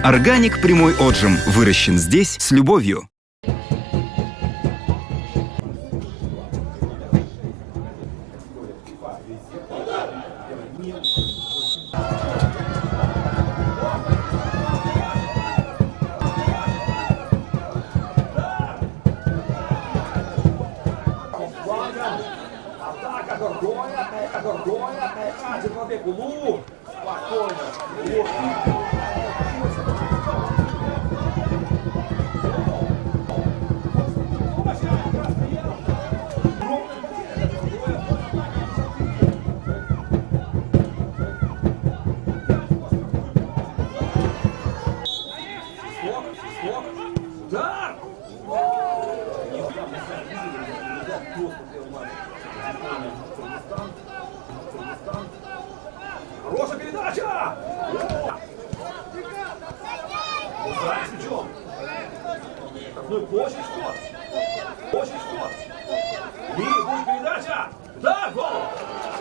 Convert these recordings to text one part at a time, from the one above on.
Органик прямой отжим выращен здесь с любовью. Атака Горгоня, один побег Лу. Спокойно. Стоп. Удар! Хорошая передача! Удар с мячом. Ну и очень скот. И будет передача. Да, гол!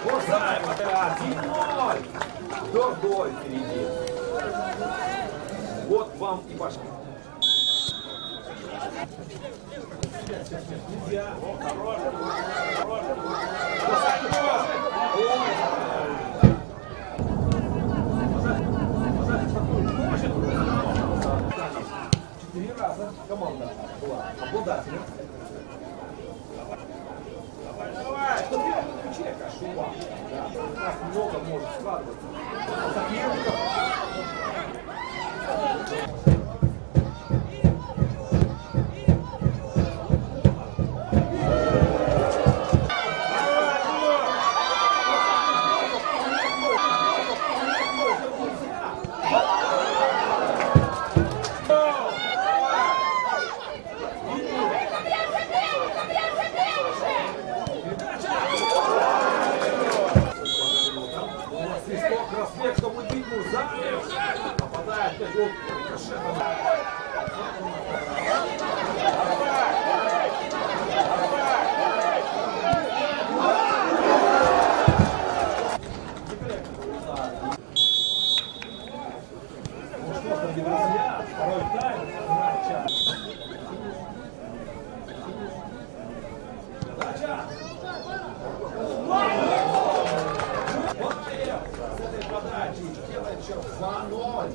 Мурзаев, 1-0. Дордой впереди. Вот вам и пошли. Нельзя. Четыре раза команда была обладателем. Давай. Что делать на ключе, Кашуба? Да, у нас много может складываться. Соперников. Свисток, чтобы бить Мурзаев. Попадает в гол. Ну что ж, дорогие друзья, второй тайм. Подача. Вот с этой подачи делает счет 2-0.